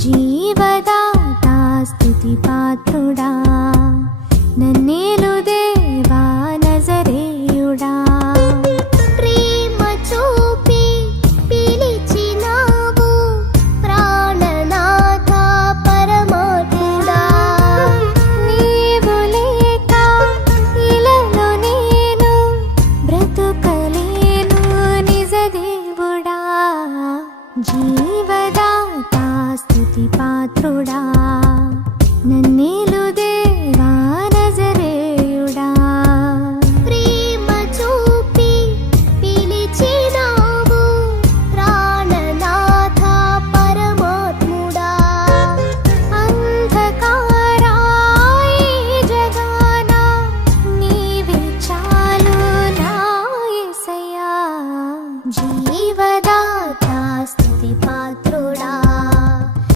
జీవదాతా స్తుతి పాత్రుడా, నన్నేలు దేవా నజరేయుడా. ప్రేమ చూపి పిలిచినావు ప్రాణనాథ పరమాత్ముడా. నీవు లేక ఇలలో నేను బ్రతుకలేను నిజ దేవుడా. జీవదాతా స్తుతి పాత్రుడా, నన్నే